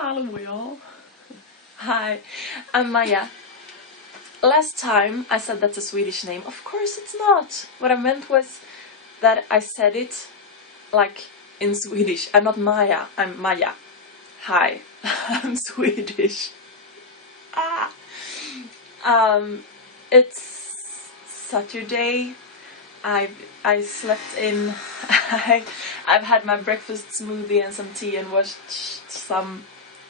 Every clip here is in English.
Hello y'all. Hi, I'm Maja. Last time I said that's a Swedish name. Of course it's not. What I meant was that I said it like in Swedish. I'm not Maja, I'm Maja. Hi, I'm Swedish. Ah. It's Saturday. I slept in. I've had my breakfast smoothie and some tea and watched some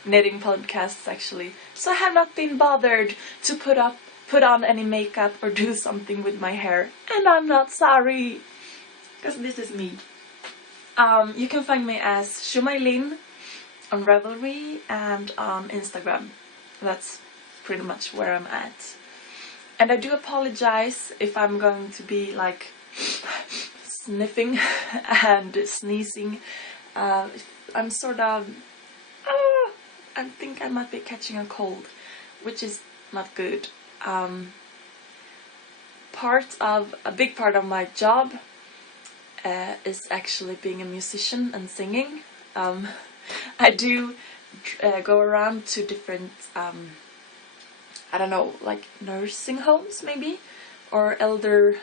knitting podcasts actually. So I have not been bothered to put on any makeup or do something with my hair, and I'm not sorry, because this is me. You can find me as sjomajlin on Ravelry and on Instagram. That's pretty much where I'm at. And I do apologize if I'm going to be like sniffing and sneezing. I'm sort of... I think I might be catching a cold, which is not good. A big part of my job is actually being a musician and singing. I do go around to different I don't know, like nursing homes maybe, or elder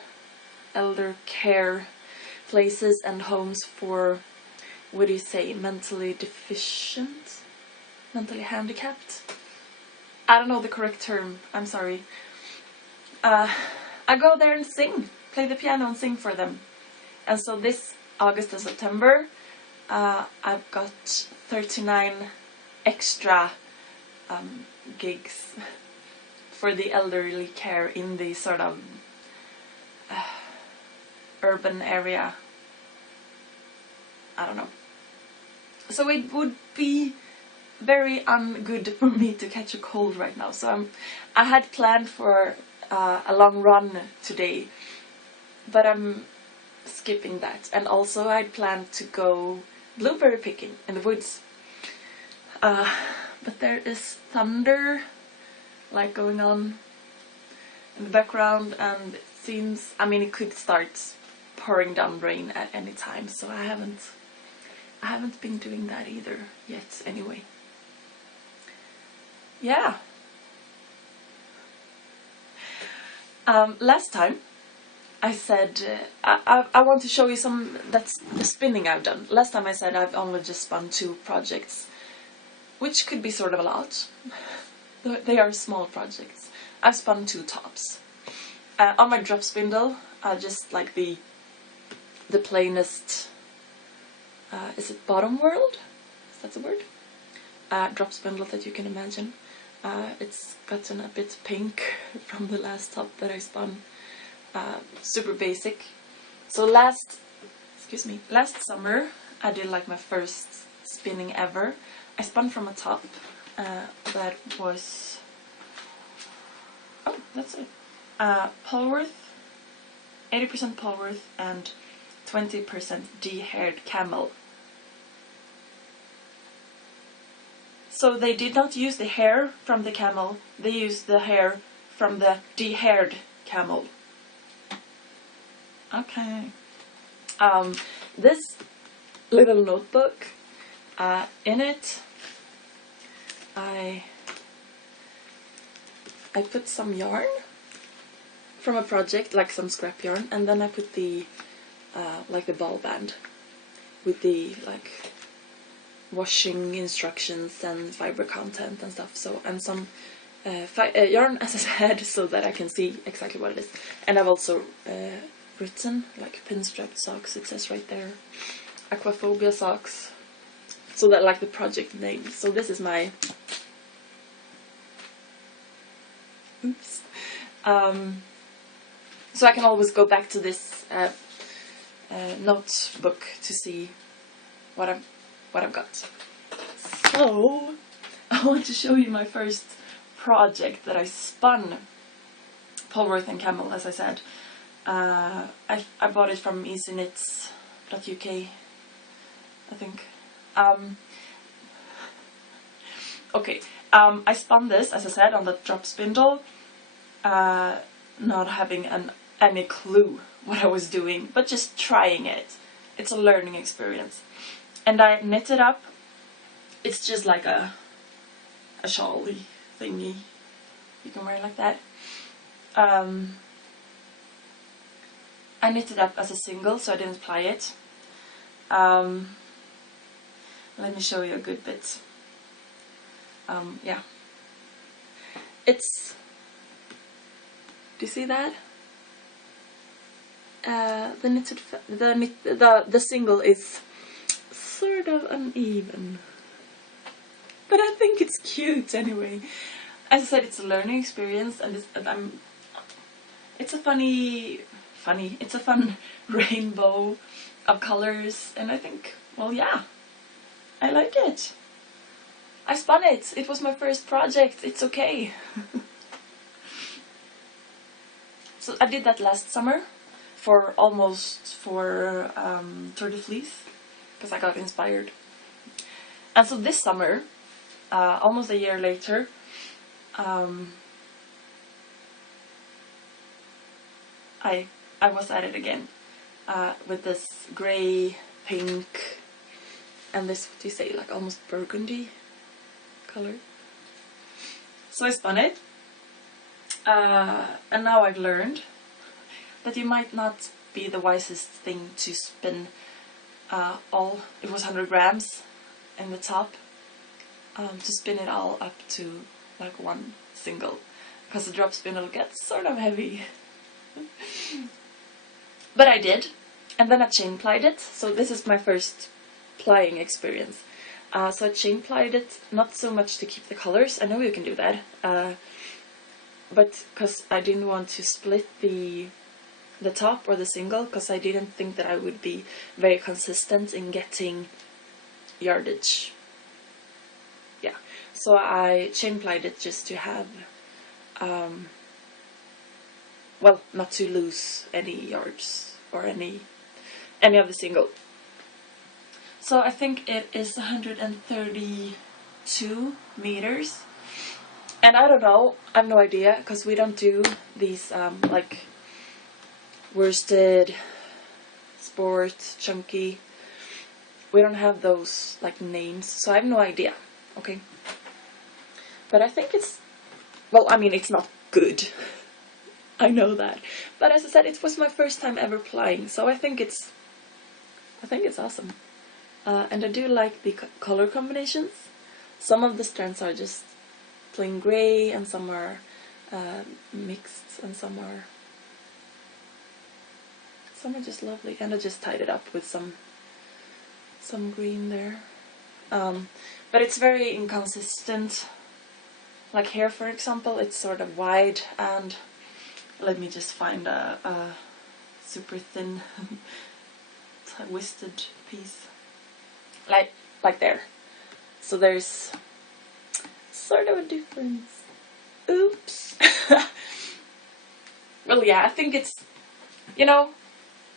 care places and homes for, what do you say, mentally deficient, mentally handicapped? I don't know the correct term, I'm sorry. I go there and sing, play the piano and sing for them. And so this August and September, I've got 39 extra gigs for the elderly care in the sort of urban area. I don't know. So it would be very ungood for me to catch a cold right now. So I had planned for a long run today, but I'm skipping that. And also I'd planned to go blueberry picking in the woods. But there is thunder like going on in the background, and it seems, I mean, it could start pouring down rain at any time, so I haven't been doing that either yet anyway. Yeah. Last time I said I want to show you that's the spinning I've done. Last time I said I've only just spun 2 projects, which could be sort of a lot. They are small projects. I've spun 2 tops. On my drop spindle, just like the plainest, is it bottom world? Is that the word? Drop spindle that you can imagine. It's gotten a bit pink from the last top that I spun. Super basic. So last summer I did like my first spinning ever. I spun from a top that was, oh, that's it, Polworth, 80% Polworth and 20% de-haired camel. So they did not use the hair from the camel, they used the hair from the de-haired camel. Okay. This little notebook, in it I put some yarn from a project, like some scrap yarn, and then I put the like the ball band with the like washing instructions and fiber content and stuff. So, and some yarn, as I said, so that I can see exactly what it is. And I've also written like pinstriped socks, it says right there, aquaphobia socks, so that like the project name. So this is my oops. So I can always go back to this notebook to see what I've got. So I want to show you my first project that I spun. Polworth and Camel, as I said. I bought it from easyknits.uk, I think. Okay, I spun this, as I said, on the drop spindle, not having any clue what I was doing, but just trying it. It's a learning experience. And I knit it up. It's just like a a shawl-y thingy. You can wear it like that. I knit it up as a single, so I didn't ply it. Let me show you a good bit. Yeah. It's... Do you see that? The single is sort of uneven, but I think it's cute anyway. As I said, it's a learning experience, and it's a it's a fun rainbow of colors, and I think, well, yeah, I like it. I spun it. It was my first project. It's okay. So I did that last summer for Tour de Fleece, because I got inspired. And so this summer, almost a year later, I was at it again, with this grey, pink, and this, what do you say, like almost burgundy color. So I spun it, and now I've learned that you might not be the wisest thing to spin it was 100 grams in the top, to spin it all up to like one single, because the drop spindle gets sort of heavy. But I did, and then I chain plied it. So this is my first plying experience. So I chain plied it, not so much to keep the colors, I know you can do that, but because I didn't want to split the top or the single, because I didn't think that I would be very consistent in getting yardage. Yeah, so I chain plied it just to have, well, not to lose any yards or any of the single. So I think it is 132 meters. And I don't know, I have no idea, because we don't do these like worsted, sport, chunky. We don't have those like names, so I have no idea, okay? But I think it's, well, I mean, it's not good. I know that. But as I said, it was my first time ever plying, so I think it's awesome. And I do like the color combinations. Some of the strands are just plain grey, and some are mixed, and some are just lovely. And I just tied it up with some green there. But it's very inconsistent. Like here, for example, it's sort of wide, and let me just find a super thin twisted piece. Like there. So there's sort of a difference. Oops. Well, yeah, I think it's, you know,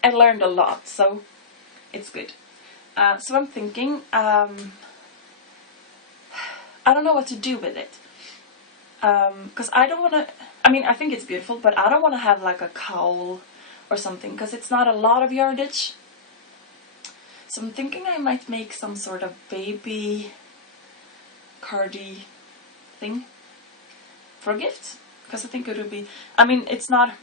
I learned a lot, so it's good. So I'm thinking, I don't know what to do with it. Because I don't want to, I mean, I think it's beautiful, but I don't want to have like a cowl or something, because it's not a lot of yardage. So I'm thinking I might make some sort of baby cardi thing for a gift, because I think it would be, I mean, it's not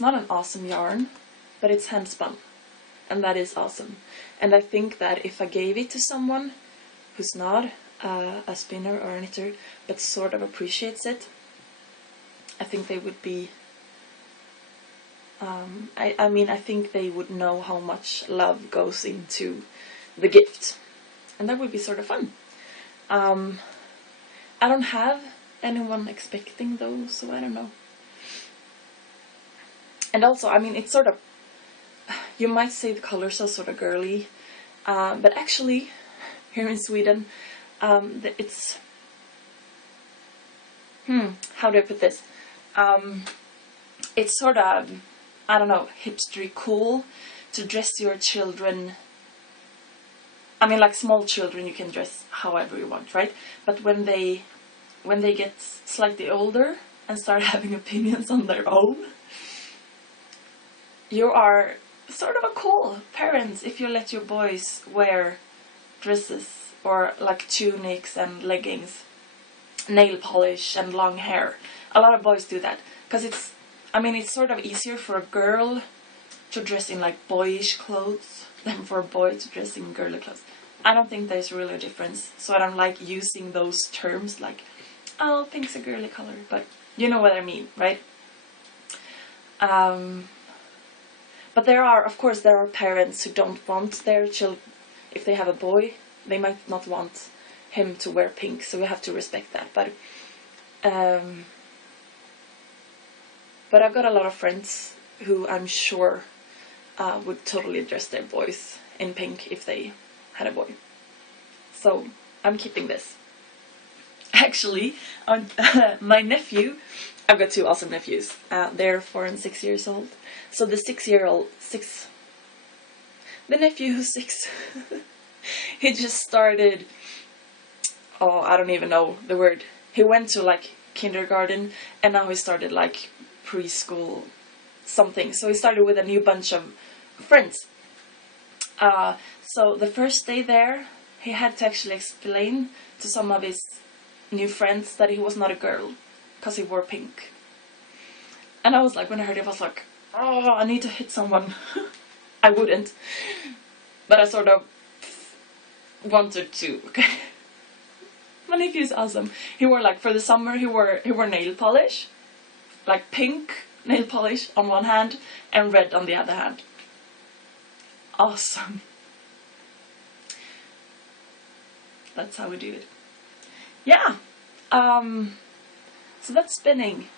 an awesome yarn, but it's hand spun, and that is awesome. And I think that if I gave it to someone who's not a spinner or a knitter, but sort of appreciates it, I think they would be, I mean, I think they would know how much love goes into the gift, and that would be sort of fun. I don't have anyone expecting those, so I don't know. And also, I mean, it's sort of, you might say the colors are sort of girly, but actually, here in Sweden, it's, how do I put this? It's sort of, I don't know, hipstery cool to dress your children. I mean, like small children, you can dress however you want, right? But when they get slightly older and start having opinions on their own, you are sort of a cool parent if you let your boys wear dresses or like tunics and leggings, nail polish and long hair. A lot of boys do that because it's sort of easier for a girl to dress in like boyish clothes than for a boy to dress in girly clothes. I don't think there's really a difference, so I don't like using those terms like, oh, pink's a girly color, but you know what I mean, right? But there are parents who don't want their children, if they have a boy, they might not want him to wear pink, so we have to respect that. But I've got a lot of friends who I'm sure would totally dress their boys in pink if they had a boy. So I'm keeping this. Actually, my nephew, I've got 2 awesome nephews. They're 4 and 6 years old. So the nephew who's 6, he just started, I don't even know the word. He went to like kindergarten and now he started like preschool something. So he started with a new bunch of friends. So the first day there, he had to actually explain to some of his new friends that he was not a girl because he wore pink. And I was like, when I heard it, I was like, oh, I need to hit someone. I wouldn't, but I sort of wanted to. Okay. My nephew is awesome. He wore like, for the summer, he wore nail polish, like pink nail polish on one hand and red on the other hand. Awesome. That's how we do it. Yeah. So that's spinning.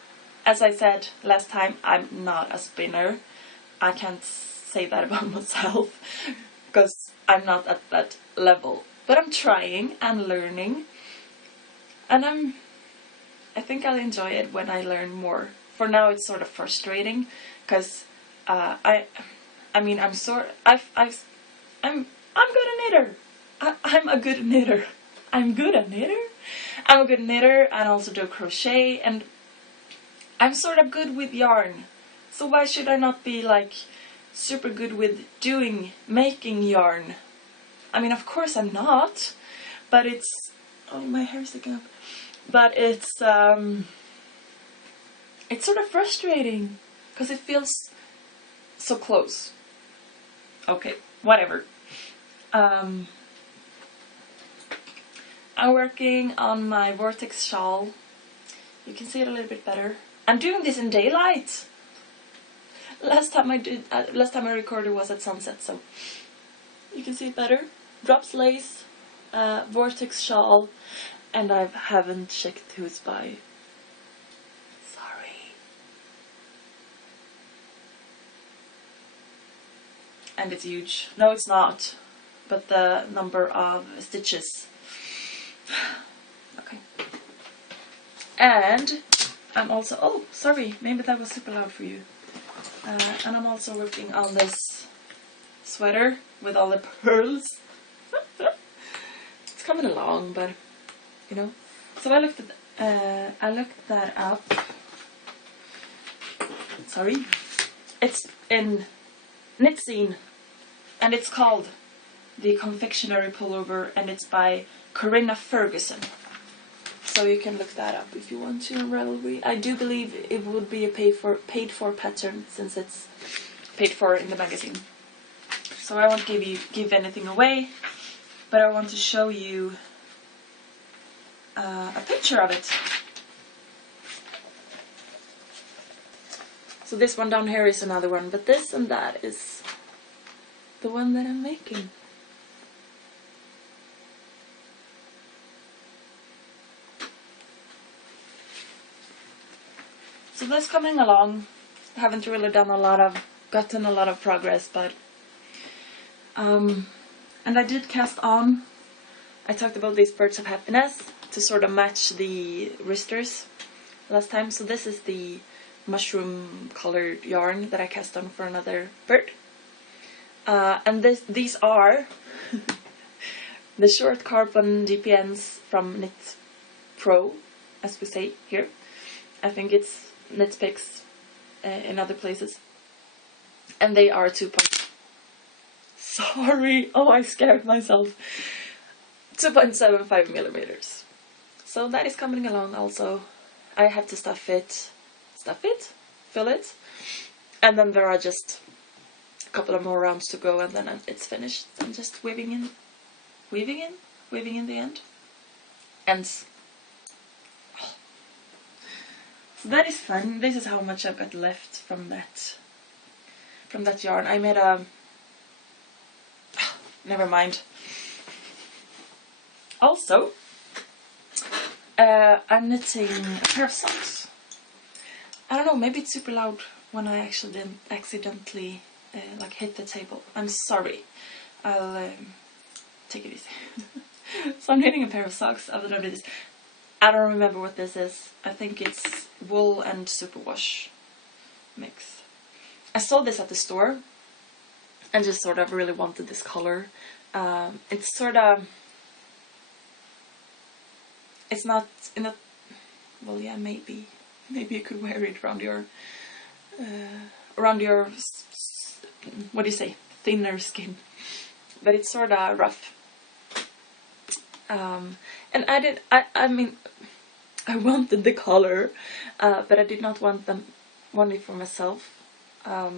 As I said last time, I'm not a spinner. I can't say that about myself because I'm not at that level. But I'm trying and learning. And I think I'll enjoy it when I learn more. For now it's sort of frustrating because I'm good a knitter. I'm a good knitter. I'm good at knitter. I'm a good knitter and also do crochet, and I'm sort of good with yarn. So why should I not be like super good with making yarn? I mean, of course I'm not, but it's, oh, my hair's sticking up. But it's sort of frustrating because it feels so close. Okay, whatever. I'm working on my vortex shawl. You can see it a little bit better. I'm doing this in daylight. Last time I recorded was at sunset, so you can see it better. Drops lace, vortex shawl, and I haven't checked who it's by. Sorry. And it's huge. No, it's not. But the number of stitches. Okay. And I'm also, oh, sorry, maybe that was super loud for you. And I'm also working on this sweater with all the pearls. It's coming along, but you know. So I looked that up. Sorry. It's in Knit Scene, and it's called The Confectionery Pullover, and it's by Corinna Ferguson. So you can look that up if you want to in Ravelry. I do believe it would be a paid for pattern since it's paid for in the magazine. So I won't give anything away, but I want to show you a picture of it. So this one down here is another one, but this and that is the one that I'm making. So that's coming along. I haven't really gotten a lot of progress, but and I did cast on. I talked about these birds of happiness to sort of match the wristers last time. So this is the mushroom colored yarn that I cast on for another bird. And these are the short carbon DPNs from Knit Pro, as we say here. I think it's Knit Picks in other places. And they are 2 points. Sorry, oh, I scared myself. 2.75 millimeters. So that is coming along also. I have to stuff it, fill it, and then there are just a couple of more rounds to go, and then it's finished. I'm just weaving in the end, and so that is fun. This is how much I've got left from that yarn. I made a never mind. Also, I'm knitting a pair of socks. I don't know, maybe it's super loud when I actually accidentally like hit the table. I'm sorry. I'll take it easy. So I'm knitting a pair of socks. I don't remember what this is. I think it's wool and superwash mix. I saw this at the store and just sort of really wanted this color. It's sort of, it's not in a, well, yeah, maybe you could wear it around your what do you say, thinner skin, but it's sort of rough. And I mean, I wanted the color, but I did not want it for myself. I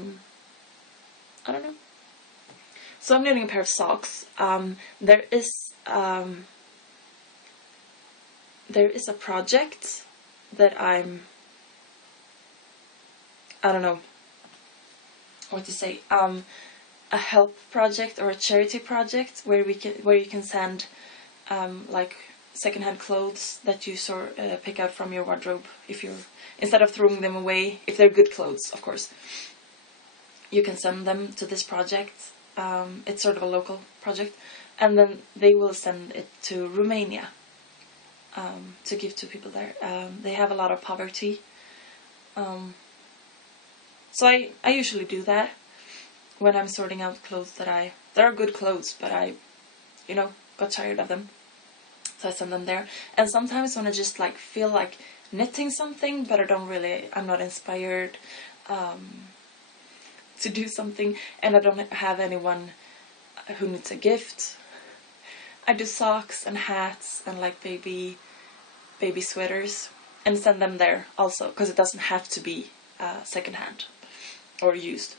don't know. So I'm knitting a pair of socks. There is a project that I don't know what to say. A help project or a charity project where you can send like secondhand clothes that you pick out from your wardrobe, instead of throwing them away, if they're good clothes, of course. You can send them to this project. It's sort of a local project, and then they will send it to Romania to give to people there. They have a lot of poverty. So I usually do that when I'm sorting out clothes that are good clothes, but I got tired of them. So I send them there. And sometimes when I just like feel like knitting something, but I'm not inspired to do something, and I don't have anyone who needs a gift, I do socks and hats and like baby sweaters and send them there also, because it doesn't have to be secondhand or used.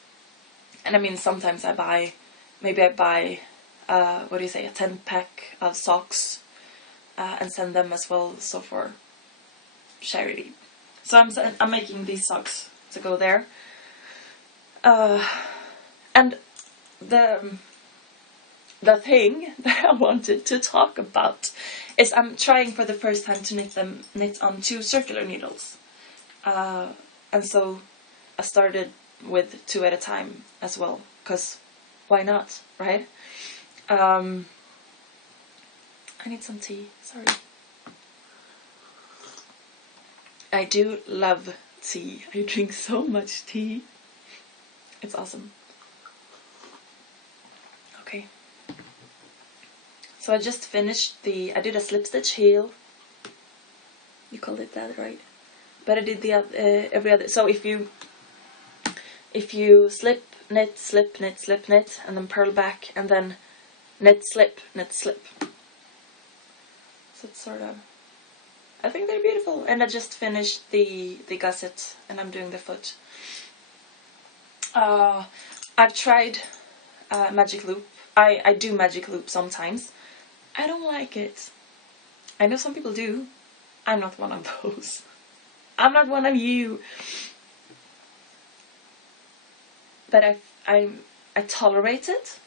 And I mean, sometimes I buy a 10-pack of socks and send them as well, so for charity. So I'm making these socks to go there. And the thing that I wanted to talk about is I'm trying for the first time to knit on 2 circular needles. And so I started with 2 at a time as well, because why not, right? I need some tea, sorry. I do love tea. I drink so much tea. It's awesome. Okay. So I just finished I did a slip stitch heel. You called it that, right? But I did the every other. So if you slip, knit, slip, knit, slip, knit, and then purl back, and then knit, slip, knit, slip. So it's sort of, I think they're beautiful. And I just finished the gusset, and I'm doing the foot. I've tried magic loop. I do magic loop sometimes. I don't like it. I know some people do. I'm not one of those. I'm not one of you. But I tolerate it.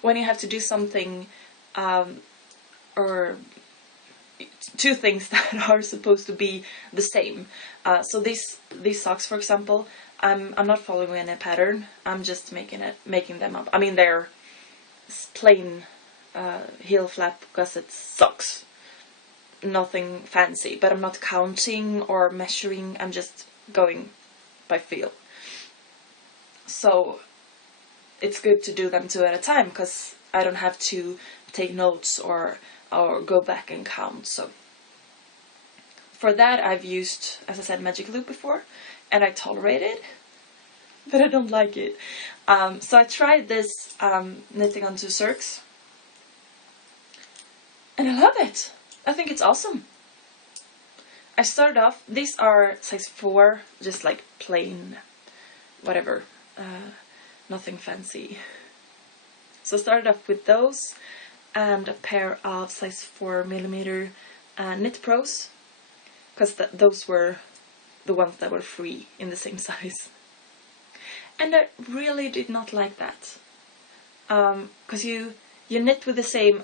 When you have to do something, or 2 things that are supposed to be the same. So these socks, for example, I'm not following any pattern. I'm just making them up. I mean, they're plain heel flap gusset socks. Nothing fancy, but I'm not counting or measuring. I'm just going by feel. So it's good to do them 2 at a time, because I don't have to take notes or go back and count. So for that I've used, as I said, magic loop before, and I tolerate it, but I don't like it. So I tried this knitting on 2 circs, And I love it. I think it's awesome. I started off, these are size 4, just like plain, whatever, nothing fancy. So I started off with those and a pair of size 4mm Knit Pros, because those were the ones that were free in the same size. And I really did not like that, because you knit with the same,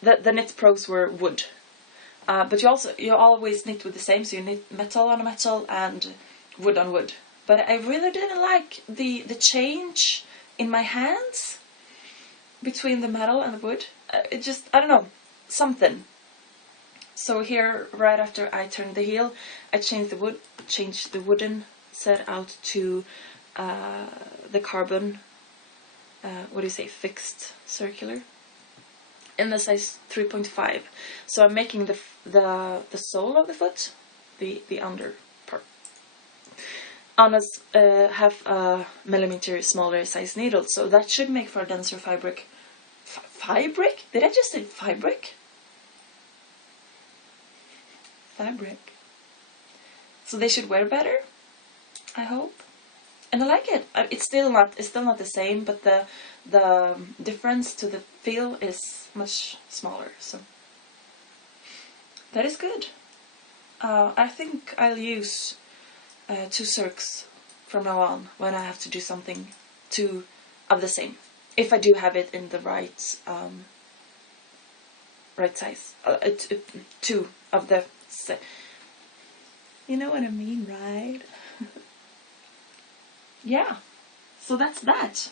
the Knit Pros were wood, but you always knit with the same, so you knit metal on metal and wood on wood. But I really didn't like the change in my hands between the metal and the wood. It just, I don't know, something. So here, right after I turned the heel, I changed the wooden set out to the carbon, fixed circular, in the size 3.5. So I'm making the sole of the foot, the under part, on a half a millimeter smaller size needle. So that should make for a denser fabric. Fabric? Did I just say fabric? Fabric. So they should wear better, I hope. And I like it. It's still not the same, but the difference to the feel is much smaller. So that is good. I think I'll use 2 circs from now on when I have to do something two of the same, if I do have it in the right size. 2 of the you know what I mean, right? Yeah, so that's that.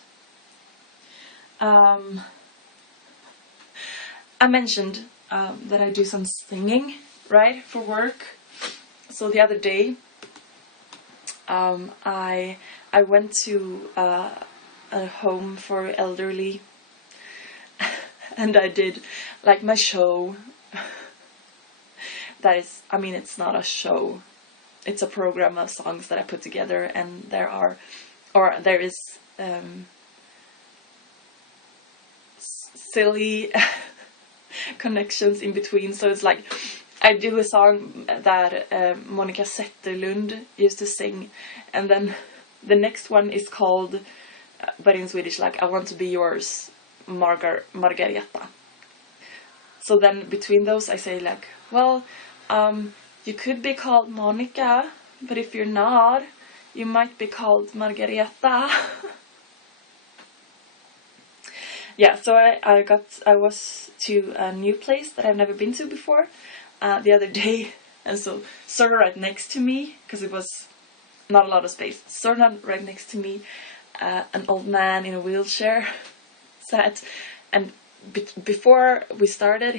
I mentioned that I do some singing, right, for work. So the other day, I went to a home for elderly, and I did like my show. That is, it's not a show. It's a program of songs that I put together, and there is silly connections in between. So it's like I do a song that Monica Zetterlund used to sing, and then the next one is called, but in Swedish, like I Want to Be Yours, Margareta. So then between those I say like, well, you could be called Monica, but if you're not, you might be called Margareta. Yeah, so I was to a new place that I've never been to before the other day, and so sort of right next to me, because it was not a lot of space, sort of right next to me, an old man in a wheelchair sat, and before we started,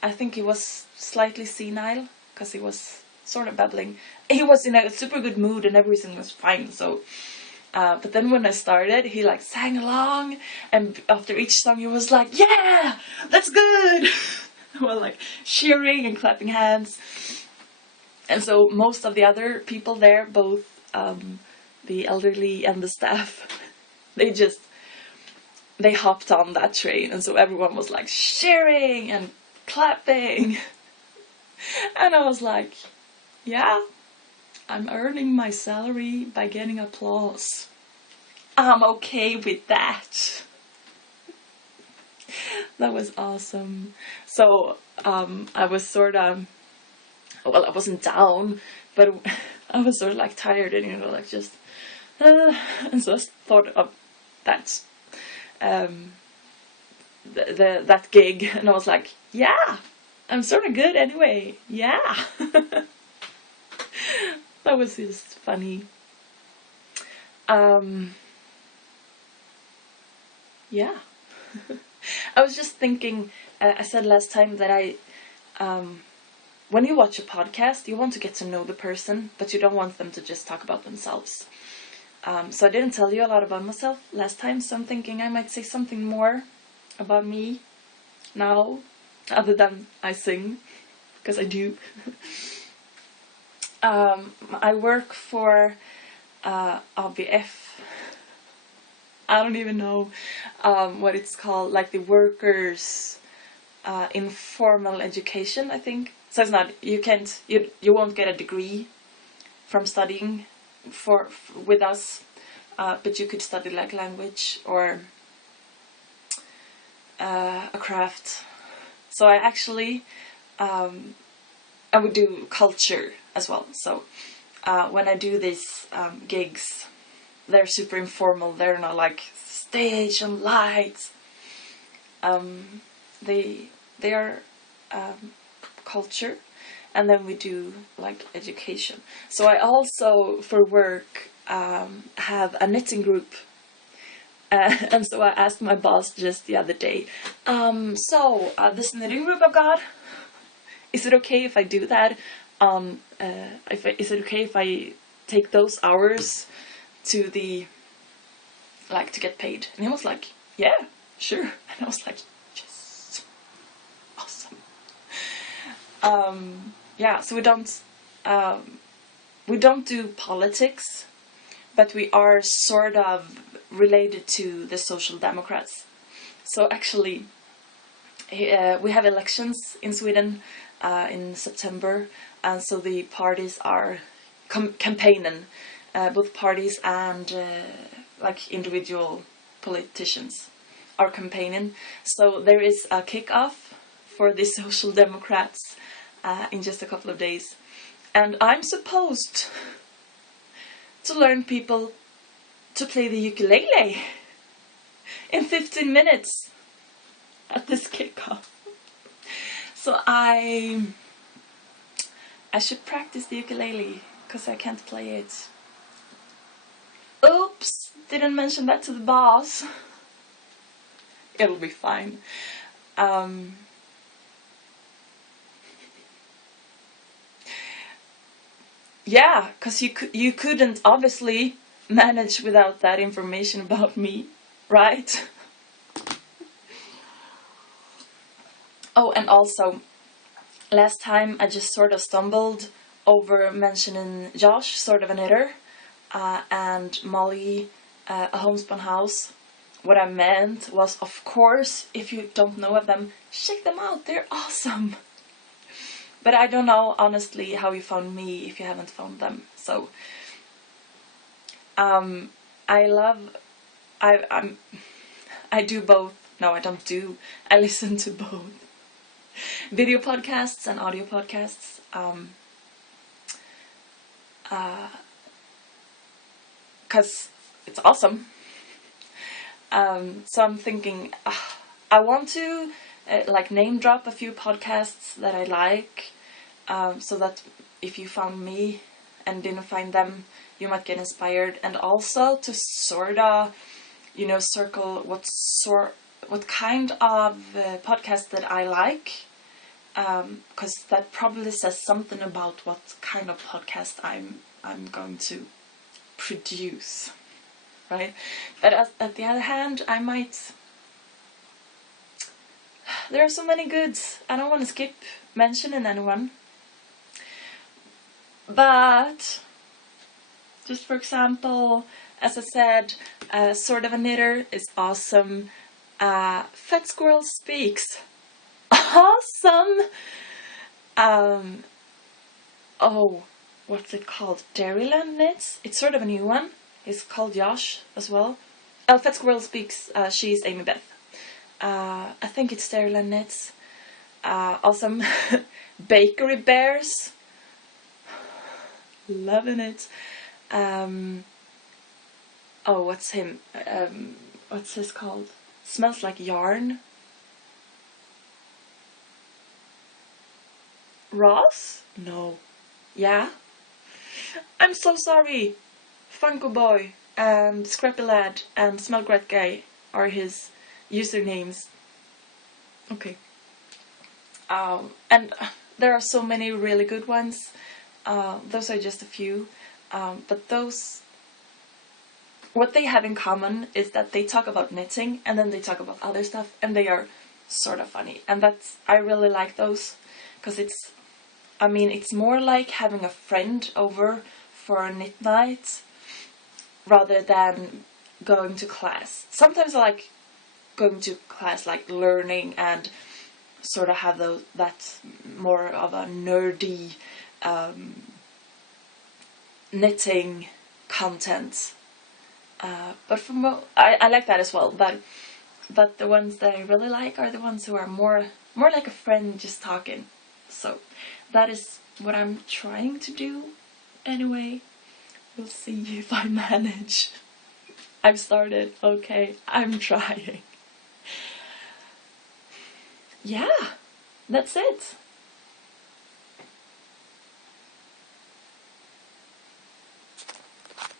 I think he was slightly senile, because he was sort of babbling. He was in a super good mood and everything was fine, so but then when I started, he like sang along, and after each song he was like, yeah, that's good. Well, like cheering and clapping hands. And so most of the other people there, both the elderly and the staff, they hopped on that train, and so everyone was like cheering and clapping. And I was like, yeah, I'm earning my salary by getting applause. I'm okay with that. That was awesome. So I was sort of, well, I wasn't down, but I was sort of like tired, and like just and so I thought of that that gig, and I was like, yeah, I'm sort of good anyway. Yeah. That was just funny. Yeah. I was just thinking, I said last time that when you watch a podcast, you want to get to know the person, but you don't want them to just talk about themselves. So I didn't tell you a lot about myself last time, so I'm thinking I might say something more about me now, other than I sing, because I do. I work for ABF. I don't even know what it's called, like the workers' informal education, I think. So it's not, you won't get a degree from studying with us, but you could study like language or a craft. So I actually, I would do culture as well. So when I do these gigs, they're super informal. They're not like stage and lights. They are culture, and then we do like education. So I also for work have a knitting group. And so I asked my boss just the other day, this knitting group I've got, is it okay if I do that? Is it okay if I take those hours to to get paid? And he was like, yeah, sure. And I was like, yes, awesome. Yeah, so we don't do politics, but we are sort of related to the Social Democrats. So actually, we have elections in Sweden in September, and so the parties are campaigning, both parties and like individual politicians are campaigning. So there is a kickoff for the Social Democrats in just a couple of days, and I'm supposed to learn people to play the ukulele in 15 minutes at this kickoff. So I should practice the ukulele because I can't play it. Oops, didn't mention that to the boss. It'll be fine. Yeah, because you couldn't obviously manage without that information about me, right? Oh, and also, last time I just sort of stumbled over mentioning Josh, sort of a knitter, and Molly, a homespun house. What I meant was, of course, if you don't know of them, check them out, they're awesome. But I don't know, honestly, how you found me if you haven't found them. So, I do both. No, I don't do. I listen to both video podcasts and audio podcasts. Because it's awesome. So I'm thinking, I want to like name drop a few podcasts that I like, so that if you found me and didn't find them, you might get inspired, and also to sort of, circle what kind of podcast that I like, because that probably says something about what kind of podcast I'm going to produce, right? But at the other hand, there are so many goods. I don't want to skip mentioning anyone. But, just for example, as I said, Sort of a Knitter is awesome. Fat Squirrel Speaks. Awesome! Oh, what's it called? Dairyland Knits? It's sort of a new one. It's called Josh as well. Fat Squirrel Speaks. She's Amy Beth. I think it's Dairyland Knits. Awesome. Bakery Bears. Loving it. Oh, what's him? What's his called? Smells Like Yarn. Ross? No. Yeah? I'm so sorry. Funko Boy and Scrappy Lad and Smellgrat Guy are his usernames. Okay. And there are so many really good ones. Those are just a few. But what they have in common is that they talk about knitting and then they talk about other stuff, and they are sort of funny. And I really like those, because it's more like having a friend over for a knit night, rather than going to class. Sometimes I like going to class, like learning and sort of have that more of a nerdy knitting content. But I like that as well. But the ones that I really like are the ones who are more like a friend just talking. So that is what I'm trying to do. Anyway, we'll see if I manage. I've started. Okay, I'm trying. Yeah, that's it.